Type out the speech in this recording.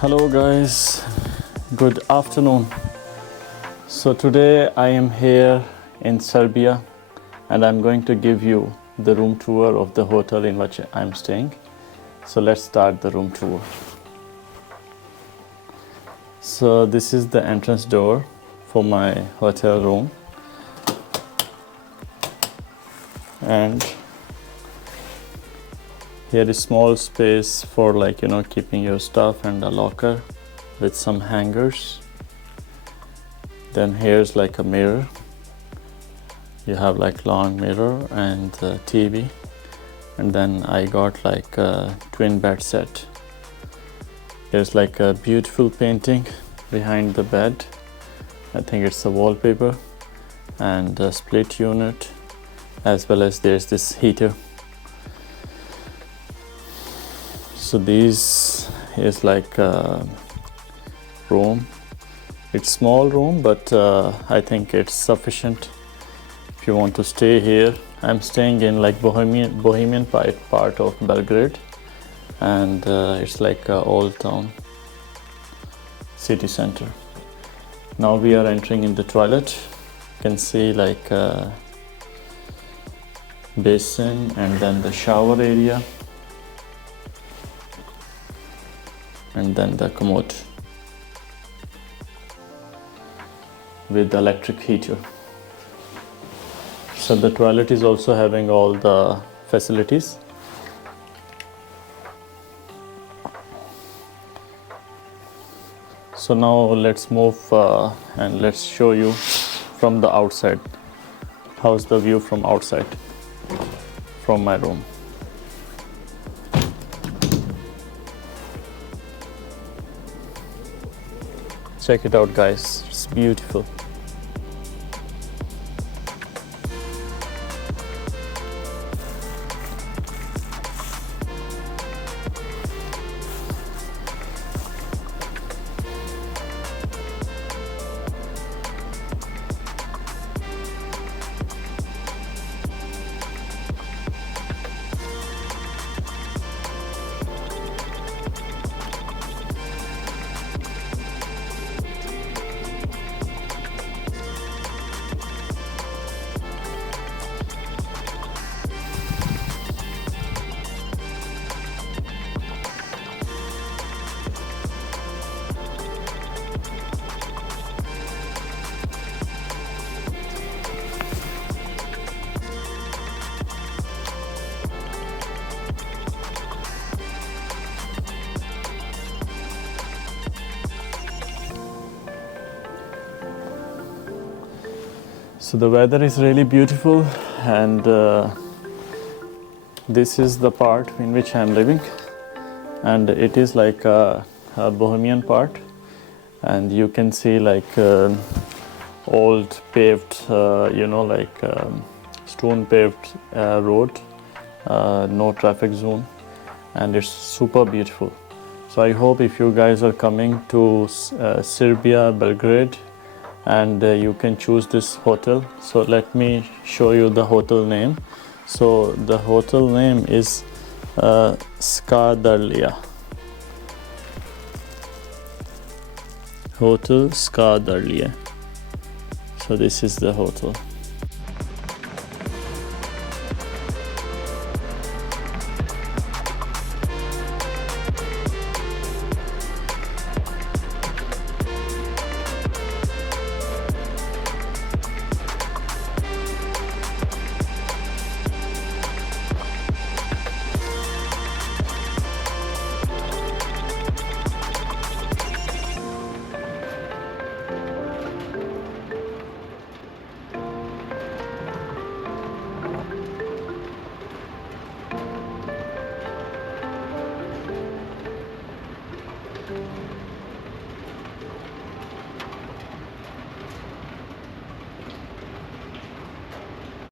Hello guys, good afternoon. So today I am here in Serbia and I'm going to give you the room tour of the hotel in which I'm staying. So let's start the room tour. So this is the entrance door for my hotel room, and here is small space for keeping your stuff, and a locker with some hangers. Then here's like a mirror. You have like long mirror and TV, and then I got like a twin bed set. There's like a beautiful painting behind the bed. I think it's a wallpaper, and a split unit, as well as there's this heater. So this is like a room. It's small room, but I think it's sufficient if you want to stay here. I'm staying in like Bohemian part of Belgrade, and it's like a old town, city center. Now we are entering in the toilet. You can see like a basin, and then the shower area, and then the commode with the electric heater. So the toilet is also having all the facilities. So now let's move and let's show you from the outside. How's the view from outside from my room? Check it out guys, it's beautiful. So the weather is really beautiful, and this is the part in which I'm living, and it is like a Bohemian part, and you can see like old paved, stone paved road, no traffic zone, and it's super beautiful. So I hope if you guys are coming to Serbia, Belgrade, and you can choose this hotel. So let me show you the hotel name. So the hotel name is Skadarlia. Hotel Skadarlia. So this is the hotel.